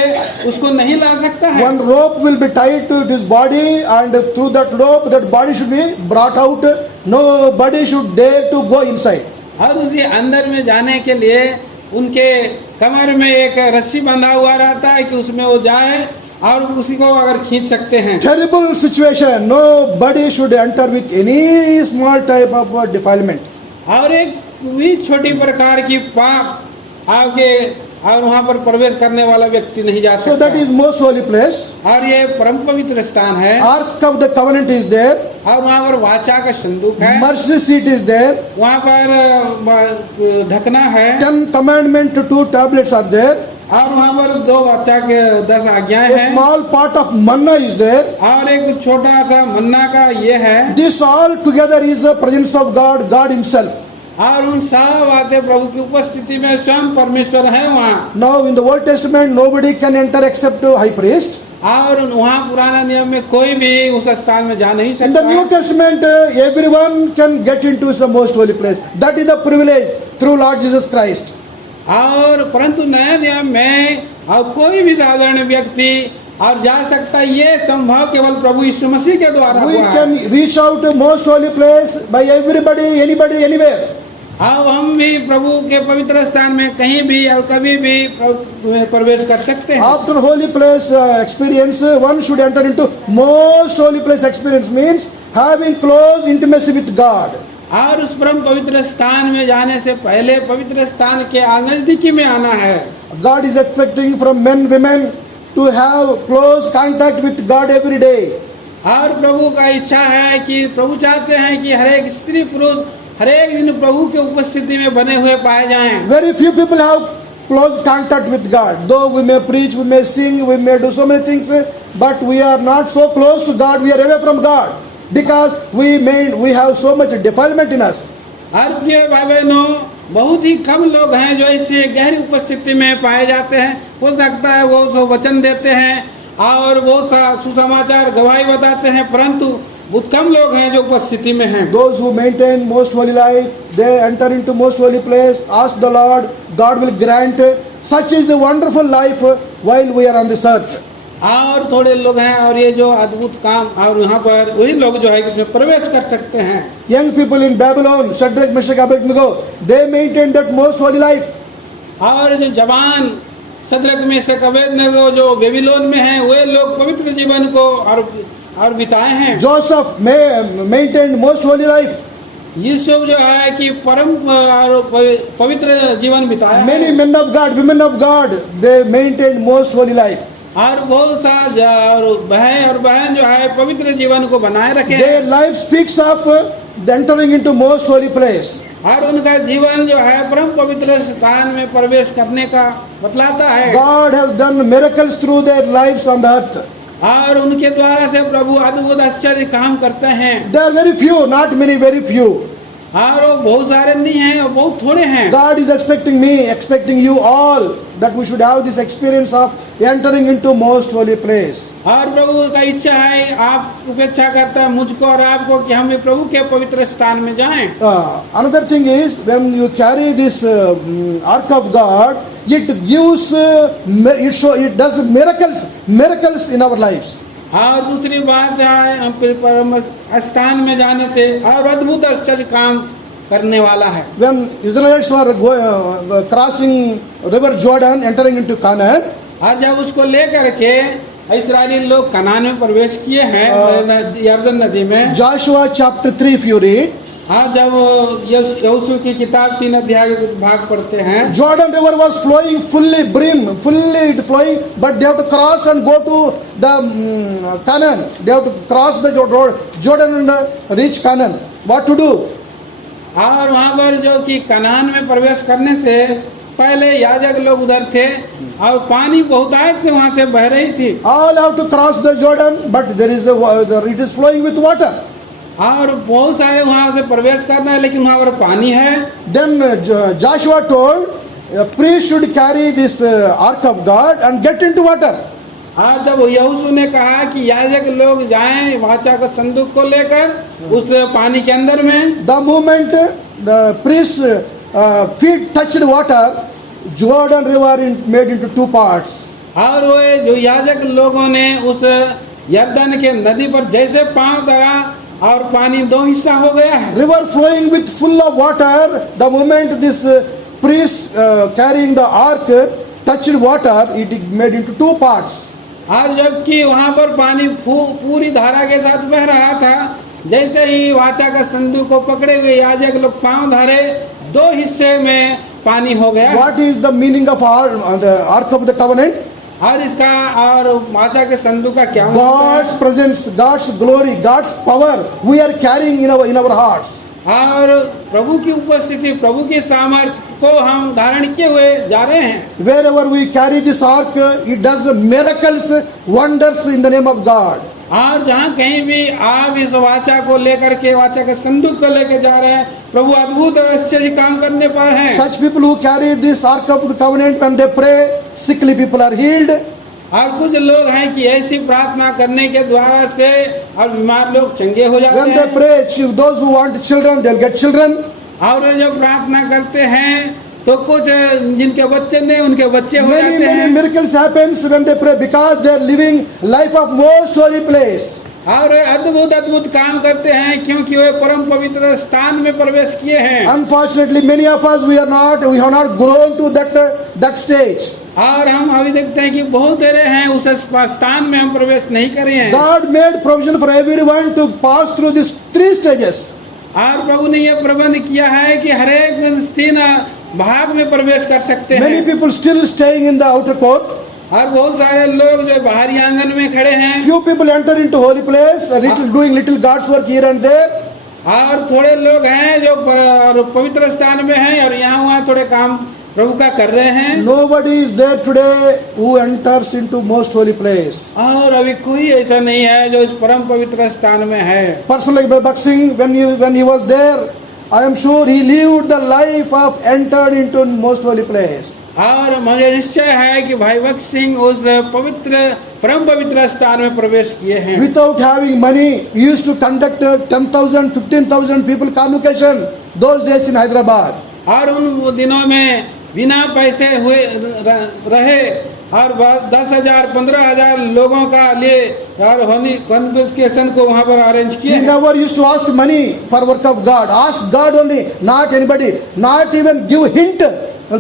उसको नहीं ला सकता है। One rope will be tied to his body, and through that rope, that body should be brought out. Nobody should dare to go inside. और उसी अंदर में जाने के लिए उनके कमर में एक रस्सी बंधा हुआ रहता है कि उसमें वो जाए और उसी को अगर खींच सकते हैं। Terrible situation. Nobody should enter with any small type of defilement. और एक भी छोटी प्रकार की पाप आपके और वहाँ पर प्रवेश करने वाला व्यक्ति नहीं जा सकता। So that is most holy place. और ये परम पवित्र स्थान है। Ark of the covenant is there. और वहाँ पर वाचा का संदूक है। Mercy seat is there. वहाँ पर ढकना है। 10 commandment, 2 tablets are there. और वहाँ पर 2 वाचा के 10 आज्ञाएं A हैं। small part of manna is there. और एक छोटा सा मन्ना का ये है। This all together is the presence of God, God himself. और उन सब बातें प्रभु की उपस्थिति में स्वयं परमेश्वर है वहाँ। Now in the Old Testament, nobody can enter except high priest. और वहाँ पुराना नियम में कोई भी उस स्थान में जा नहीं In the सकता। New Testament, everyone can get into the most holy place. That is the privilege through Lord Jesus Christ. और परंतु नया नियम में और कोई भी साधारण व्यक्ति और जा सकता है, ये संभव केवल प्रभु यीशु मसीह के द्वारा We हुआ है। can reach out to most holy place by everybody, anybody, anywhere. अब हम भी प्रभु के पवित्र स्थान में कहीं भी और कभी भी प्रवेश कर सकते हैं। After holy place experience, one should enter into most holy place experience, means having close intimacy with God. और उस परम पवित्र स्थान में जाने से पहले पवित्र स्थान के नजदीकी में आना है। God is expecting from men, women to have close contact with God every day. और प्रभु का इच्छा है कि प्रभु चाहते हैं कि हर एक स्त्री पुरुष हर एक दिन प्रभु के उपस्थिति में बने हुए पाए जाएं। Very few people have close contact with God. Though we may preach, we may sing, we may do so many things, but we are not so close to God. We are away from God because we have so much defilement in us. और प्रिय भाई बहनों, बहुत ही कम लोग हैं जो इससे गहरी उपस्थिति में पाए जाते हैं। हो सकता है वो जो वचन देते हैं और वो सुसमाचार गवाही बताते हैं, परंतु बहुत कम लोग हैं जो उपस्थिति में हैं। Those who maintain most holy life, they enter into most holy place, ask the Lord, God will grant. Such is the wonderful life while we are on this earth. और थोड़े लोग हैं और ये जो अद्भुत काम, और यहाँ पर वही लोग जो है कि इसमें प्रवेश कर सकते हैं। Young people in Babylon, Shadrach, Meshach, Abednego, they maintain that most holy life. और जो जवान सदरक में से अबेदनगो जो बेबीलोन में हैं, वे लोग पवित्र जीवन को और बिताए हैं। Joseph maintained most holy life. Yusuf जो है कि परम और पवित्र जीवन बिताया है। Many men of God, women of God, they maintained most holy life. और बहुत सा बहन जो है पवित्र जीवन को बनाए रखे। Their life speaks of the entering into most holy place. और उनका जीवन जो है परम पवित्र स्थान में प्रवेश करने का बतलाता है। God has done miracles through their lives on the earth. और उनके द्वारा से प्रभु अद्भुत आश्चर्य काम करते हैं। They are very few, not many, very few. और वो बहुत सारे नहीं हैं और बहुत थोड़े हैं। God is expecting me, expecting you all, that we should have this experience of entering into most holy place. और प्रभु का इच्छा है, आप अपेक्षा करता है मुझको और आपको कि हम प्रभु के पवित्र स्थान में जाएं। Another thing is, when you carry this ark of God, it gives, it does miracles in our lives. और दूसरी बात है, हम परम स्थान में जाने से और अद्भुत आश्चर्य काम करने वाला है। When Israelites were crossing river Jordan, entering into Canaan, और जब उसको लेकर के इस्राएली लोग कनान में प्रवेश किए हैं यरदन नदी में। Joshua chapter 3, if you read, हाँ, जब यहोशू की किताब 3 अध्याय भाग पढ़ते हैं। Jordan river was flowing fully flowing, but they have to cross and go to the Canaan. They have to cross the Jordan and reach Canaan. What to do? और वहाँ पर जो कि कनान में प्रवेश करने से पहले याजक लोग उधर थे और पानी बहुतायत से वहाँ से बह रही थी। All have to cross the Jordan, but it is flowing with water. और बहुत सारे वहाँ से प्रवेश करना है, लेकिन वहाँ पर पानी है। Then Joshua told, a priest should carry this ark of God and get into water. और जब यहोशू ने कहा कि याजक लोग जाएं वाचा का संदूक को लेकर उस पानी के अंदर में। The moment the priest's feet touched water, Jordan river made into 2 parts. और वो जो याजक लोगों ने उस यरदन के नदी पर जैसे पांव धरा और पानी 2 हिस्सा हो गया है। River flowing with full of water. The moment this priest carrying the ark touched water, it made into 2 parts. और जबकि वहाँ पर पानी पूरी धारा के साथ बह रहा था, जैसे ही वाचा का संदूक को पकड़े हुए याजक लोग पांव धरे, 2 हिस्से में पानी हो गया। What is the meaning of the ark of the covenant? और इसका और वाचा के संदूक का क्या God's presence, God's glory, God's power we are carrying in our hearts. और प्रभु की उपस्थिति, प्रभु की सामर्थ्य को हम धारण किए हुए जा रहे हैं। Wherever we carry this ark, it does miracles, wonders in the name of God. और जहाँ कहीं भी आप इस वाचा को लेकर के, वाचा के संदूक को लेकर जा रहे हैं, प्रभु अद्भुत और आश्चर्य काम करने पर हैं। Such people who carry this ark of the covenant, when they pray, sickly people are healed. और कुछ लोग हैं कि ऐसी प्रार्थना करने के द्वारा से और बीमार लोग चंगे हो जाते When they हैं। pray, those who want children, they'll get children. और वे जो प्रार्थना करते हैं तो कुछ जिनके बच्चे नहीं, उनके बच्चे हो Many जाते हैं। miracles happens when they pray, because they are living life of most holy place. और अद्भुत काम करते हैं क्योंकि वे परम पवित्र स्थान में प्रवेश किए हैं। Unfortunately, many of us we have not grown to that stage. और हम अभी देखते हैं कि बहुत सारे हैं उस स्थान में हम प्रवेश नहीं करे हैं। God made provision for everyone to pass through these 3 stages. और प्रभु ने यह प्रबंध किया है कि हर एक 3 भाग में प्रवेश कर सकते हैं। Many people still staying in the outer court. और बहुत सारे लोग जो बाहरी आंगन में खड़े हैं। Few people enter into holy place, doing little God's work here and there. और थोड़े लोग हैं जो पवित्र स्थान में हैं और यहाँ वहाँ थोड़े काम प्रभु का कर रहे हैं। Nobody is there today who enters into most holy place. और अभी कोई ऐसा नहीं है जो इस परम पवित्र स्थान में है। Person like Bhakt Singh, when he was there, I am sure he lived the life of entered into most holy place. और मुझे निश्चय है कि भाई भक्त सिंह उस पवित्र परम पवित्र स्थान में प्रवेश किए हैं। Without having money, he used to conduct 10,000, 15,000 people convocation those days in Hyderabad. और उन दिनों में बिना पैसे हुए रहे और 10,000 15,000 लोगों का लिए और कन्वोकेशन को वहाँ पर अरेंज किए। He never used to ask money for work of God. Ask God only, not anybody. Not even give hint.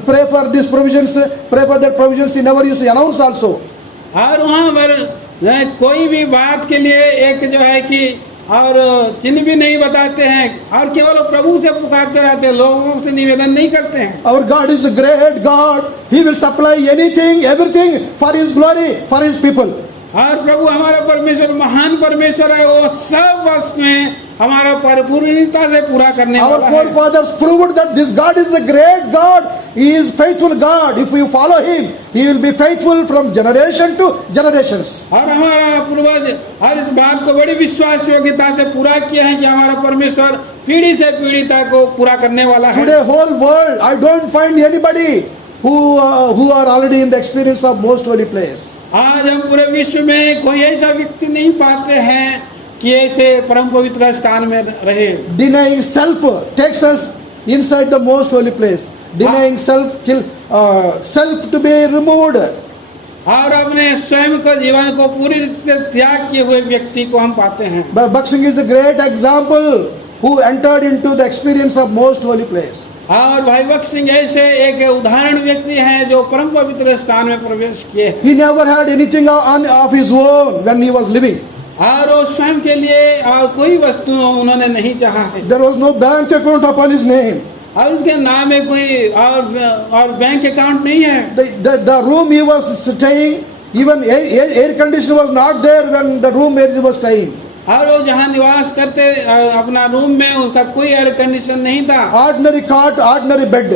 Pray for these provisions, pray for that provisions. He never used to announce also. और वहाँ पर कोई भी बात के लिए एक जो है कि और चिन्ह भी नहीं बताते हैं और केवल प्रभु से पुकारते रहते हैं, लोगों से निवेदन नहीं करते हैं। Our God is a great God. He will supply anything, everything for His glory, for His people. और प्रभु हमारा परमेश्वर महान परमेश्वर है, वो सब वर्ष में हमारा परिपूर्णता से पूरा करने Our वाला है। forefathers proved that this God is a great God. He is faithful God. If you follow Him, He will be faithful from generation to generations. और हमारा पूर्वज हर इस बात को बड़ी विश्वास योग्यता से पूरा किया है कि हमारा परमेश्वर पीढ़ी से पीढ़ी तक को पूरा करने वाला है। Today, whole world, I don't find anybody who are already in the experience of most holy place. आज हम पूरे विश्व में कोई ऐसा व्यक्ति नहीं पाते हैं कि ऐसे परम पवित्र स्थान में रहे। Denying self takes us inside the most holy place. Denying self to be removed. और अपने स्वयं को जीवन को पूरी रीति से त्याग किए हुए व्यक्ति को हम पाते हैं। But Bhakt Singh is a great example who entered into the experience of most holy place. और भाई भक्त सिंह ऐसे एक उदाहरण व्यक्ति हैं जो परम पवित्र स्थान में प्रवेश किए। He never had anything of his own when he was living. और वो स्वयं के लिए कोई वस्तु उन्होंने नहीं चाहा है। There was no bank account upon his name. और उसके नाम में कोई और बैंक अकाउंट नहीं है। The room he was staying, even air conditioner was not there when the room where he was staying. और वो जहाँ निवास करते अपना रूम में उनका कोई एयर कंडीशन नहीं था। Ordinary cot, ordinary bed.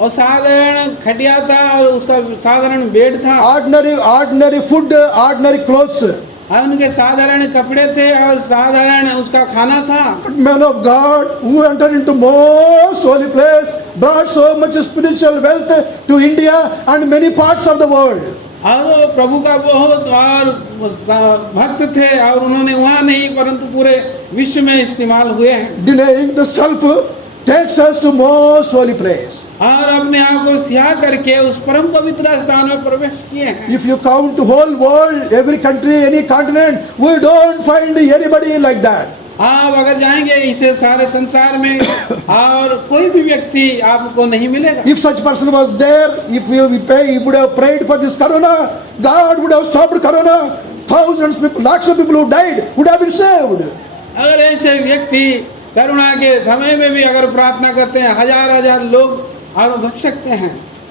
और साधारण खटिया था और उसका साधारण बेड था। Ordinary food, ordinary clothes. और उनके साधारण कपड़े थे और साधारण उसका खाना था। But man of God who entered into most holy place brought so much spiritual wealth to India and many parts of the world. और वो प्रभु का बहुत और भक्त थे और उन्होंने वहाँ नहीं परंतु पूरे विश्व में इस्तेमाल हुए हैं। Denying the self takes us to most holy place. और अपने आप को त्याग करके उस परम पवित्र स्थान में प्रवेश किए हैं। If you count the whole world, every country, any continent, we don't find anybody like that. आप अगर जाएंगे इसे सारे संसार में और कोई भी व्यक्ति आपको नहीं मिलेगा। If such person was there, if we would have prayed for this corona, God would have stopped corona. Thousands people, lakhs of people who died would have been saved. अगर ऐसे व्यक्ति करुणा के समय में भी अगर प्रार्थना करते हैं हजार लोग और बच सकते हैं।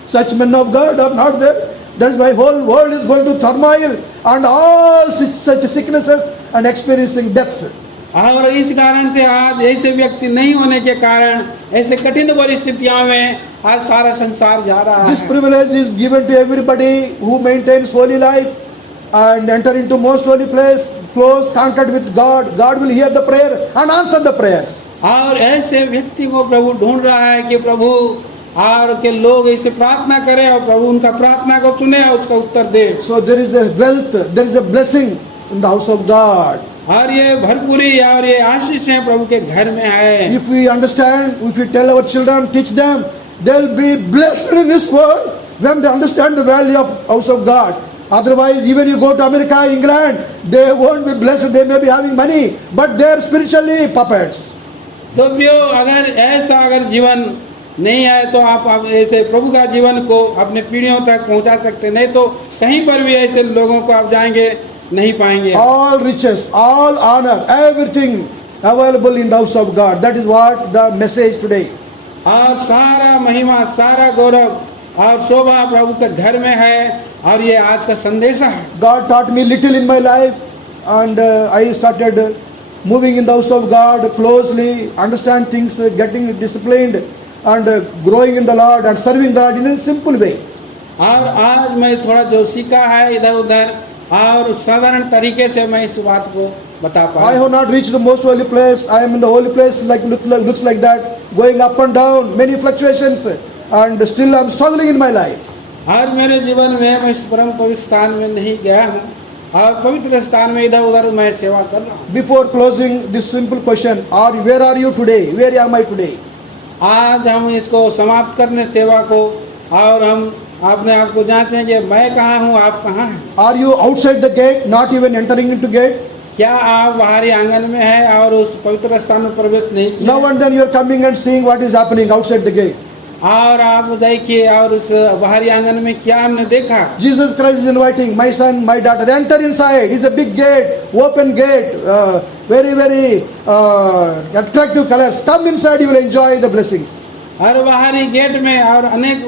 Such men of God are not there. That is why whole world is going to turmoil and all such sicknesses and experiencing deaths. और इस कारण से आज ऐसे व्यक्ति नहीं होने के कारण ऐसे कठिन परिस्थितियों में आज सारा संसार जा रहा है। This privilege is given to everybody who maintains holy life and enter into most holy place, close contact with God. God will hear the prayer and answer the prayers. और ऐसे व्यक्ति को प्रभु ढूंढ रहा है कि प्रभु और के लोग ऐसे प्रार्थना करें और प्रभु उनका प्रार्थना को सुने और उसका उत्तर दे। So there is a wealth, there is a blessing in the house of God. और ये भरपूरी और ये आशीष है प्रभु के घर में है। If we understand, if we tell our children, teach them, they'll be blessed in this world when they understand the value of house of God. Otherwise, even you go to America, England, they won't be blessed. They may be having money, but they are spiritually puppets. तो प्रियो अगर ऐसा जीवन नहीं है तो आप ऐसे प्रभु का जीवन को अपने पीढ़ियों तक पहुंचा सकते, नहीं तो कहीं पर भी ऐसे लोगों को आप जाएंगे नहीं पाएंगे। All riches, all honor, everything available in the house of God. That is what the message today. और सारा महिमा, सारा गौरव और शोभा प्रभु के घर में है और ये आज का संदेश है। God taught me little in my life and I started moving in the house of God closely, understand things, getting disciplined and growing in the Lord and serving the Lord in a simple way. और आज मैं थोड़ा जो सीखा है इधर उधर और साधारण तरीके से मैं इस बात को बता I पाए। have not reached the most holy place. I am in the holy place, looks like that, going up and down, many fluctuations, and still I am struggling in my life. आज मेरे जीवन में मैं इस परम पवित्र स्थान में नहीं गया हूँ और पवित्र स्थान में इधर उधर मैं सेवा कर रहा हूँ। Before closing this simple question, where are you today? Where am I today? आज हम इसको समाप्त करने सेवा को और हम अपने आप को जांचेंगे, मैं कहाँ हूँ, आप कहाँ हैं। Are you outside the gate, not even entering into gate? क्या आप बाहरी आंगन में हैं और उस पवित्र स्थान में प्रवेश नहीं किया? Now and then you are coming and seeing what is happening outside the gate. और आप देखिए और उस बाहरी आंगन में क्या हमने देखा। Jesus Christ is inviting my son, my daughter, enter inside. It's a big gate, open gate, very attractive colors. Come inside, you will enjoy the blessings. हर बाहरी गेट में और अनेक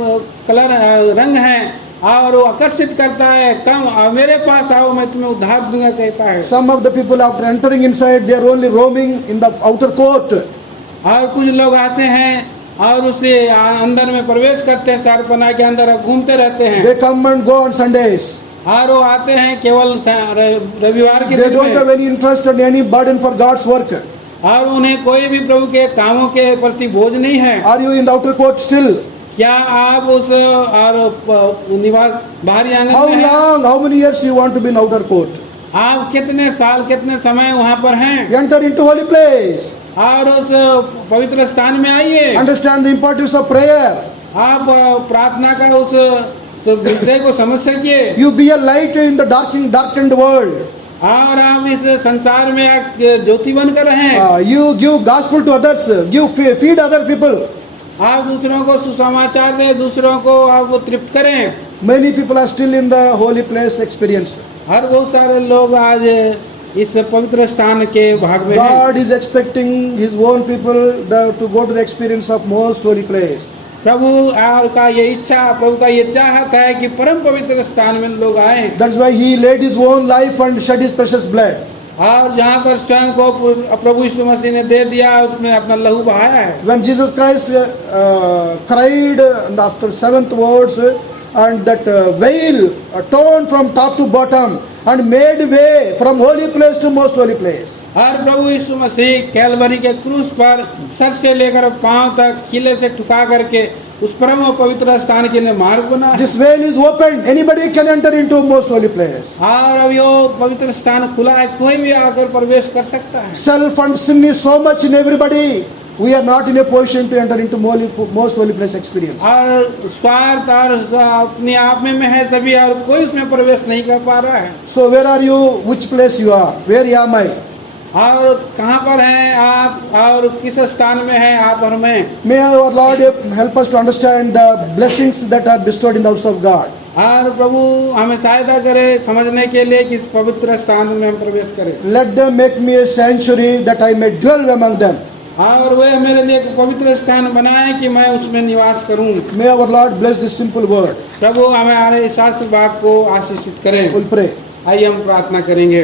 कलर रंग हैं और वो आकर्षित करता है, कम मेरे पास आओ मैं तुम्हें उद्धार दूंगा कहता है। Some of the people after entering inside, they are only roaming in the outer court. और कुछ लोग आते हैं और उसे अंदर में प्रवेश करते हैं, शहरपनाह के अंदर घूमते रहते हैं। They come and go on Sundays. और वो आते हैं केवल रविवार के They दिन don't have में any interest and any burden for God's work. और उन्हें कोई भी प्रभु के कामों के प्रति बोझ नहीं है। Are you in the outer court still? क्या आप उस और निवास बाहरी आंगन How में हैं? long, how many years you want to be in outer court? आप कितने साल कितने समय वहाँ पर हैं? Enter into holy place. और उस पवित्र स्थान में आइए। Understand the importance of prayer. आप प्रार्थना का उस विषय को समझ सकिए You be a light in the darkened world. और आप इस संसार में एक ज्योति बनकर रहें। You give gospel to others. Feed other people. आप दूसरों को सुसमाचार दें, दूसरों को आप तृप्त करें। Many people are still in the holy place experience. हर बहुत सारे लोग आज इस पवित्र स्थान के भाग में हैं। God is expecting His own people to go to the experience of most holy place. प्रभु का ये इच्छा, प्रभु का ये चाहत है कि परम पवित्र स्थान में लोग आए। That's why He laid His own life and shed His precious blood. और जहाँ पर स्वयं को प्रभु यीशु मसीह ने दे दिया, उसमें अपना लहू बहाया है। When Jesus Christ cried after seventh words, and that veil torn from top to bottom and made way from holy place to most holy place. और प्रभु यीशु मसीह कैलवरी के क्रूस पर सर से लेकर पांव तक किले से ठुका करके उस परम और पवित्र स्थान के लिए मार्ग बना है। This veil is open. Anybody can enter into most holy place. और अब यो पवित्र स्थान खुला है, कोई भी आकर प्रवेश कर सकता है। Self and sin is so much in everybody. We are not in a position to enter into most holy place experience. और स्वार्थ और अपने आप में है सभी, और कोई उसमें प्रवेश नहीं कर पा रहा है। So where are you? Which place you are? Where am I? और कहाँ पर हैं आप और किस स्थान में हैं आप और मैं? May our Lord help us to understand the blessings that are bestowed in the house of God. और प्रभु हमें सहायता करे समझने के लिए कि इस पवित्र स्थान में हम प्रवेश करें। Let them make me a sanctuary that I may dwell among them. और वे मेरे लिए एक पवित्र स्थान बनाए कि मैं उसमें निवास करूं। May our Lord bless this simple word. प्रभु हमें हमारे शास्त्र भाग को आशीषित करें। We'll pray. आइए हम प्रार्थना करेंगे।